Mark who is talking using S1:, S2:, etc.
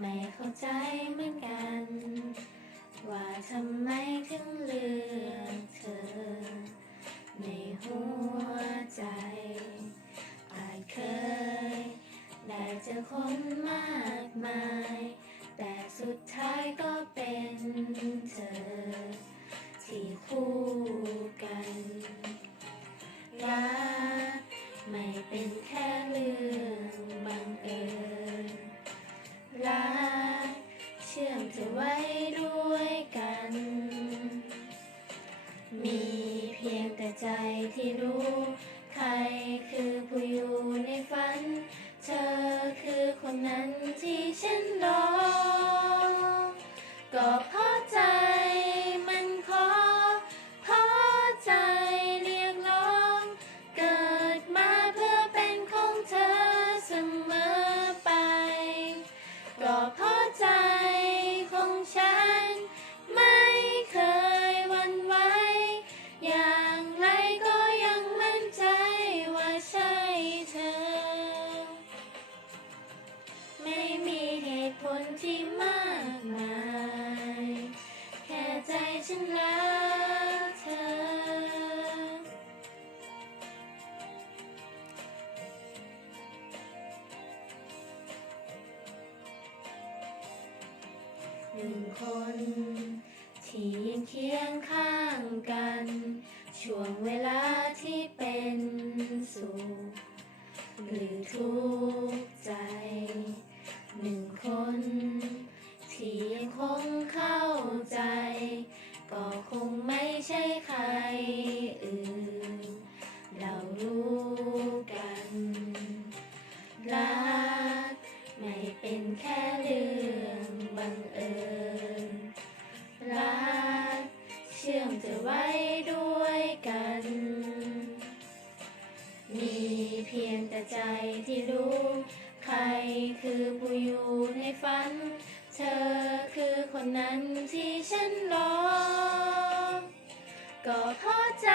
S1: ไม่เข้าใจเหมือนกัน ว่าทำไมถึงเลือกเธอ ในหัวใจ อาจเคย ได้เจอคนมากมาย แต่สุดท้ายก็เป็นเธอ ที่คู่กันรักไม่เป็นแค่ เธอไว้ด้วยกัน มีเพียงแต่ใจที่รู้ ใครคือผู้อยู่ในฝัน เธอคือคนนั้นที่ฉันรอก็ หนึ่งคน ที่ยังเคียงข้างกัน ช่วงเวลาที่เป็นสุขหรือทุกข์ใจ หนึ่งคน ที่ยังคงเข้าใจ ก็คงไม่ใช่ใครอื่น แต่ใจที่รู้ ใครคือผู้อยู่ในฝัน เธอคือคนนั้นที่ฉันรอ ก็เพราใจ